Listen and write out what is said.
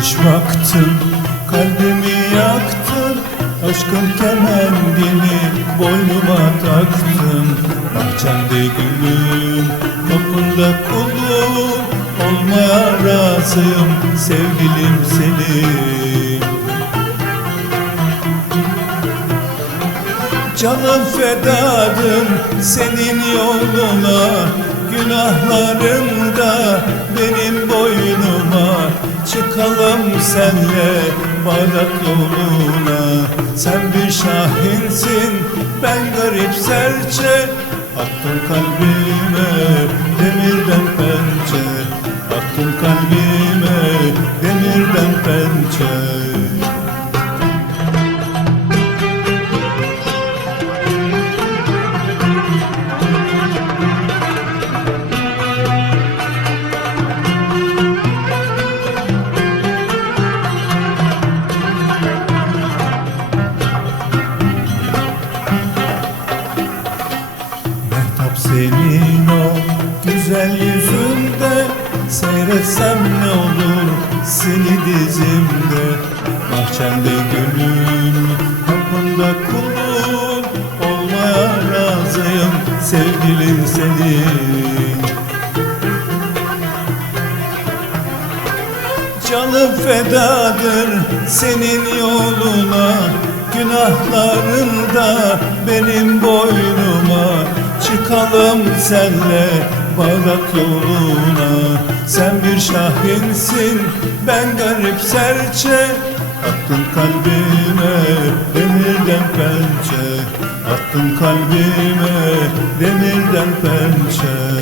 Baktın kalbimi yaktın Aşkın kemendini boynuma taktım Bahçemde gülüm kapında kulum Olmaya razıyım sevgilim senin. Canım fedadır senin yoluna Günahlarım da benim Çıkalım senle Bağdat yoluna. Sen bir şahinsin ben garip serçe Attın kalbime senin o güzel yüzünde Seyretsem ne olur seni dizimde? Bahçemde gülün kapında kulun Olmaya razıyım sevgilin senin. Canım fedadır senin yoluna Günahların da benim Çıkalım senle Bağdat yoluna. Sen bir şahinsin ben garip serçe. Attın kalbime demirden pençe. Attın kalbime demirden pençe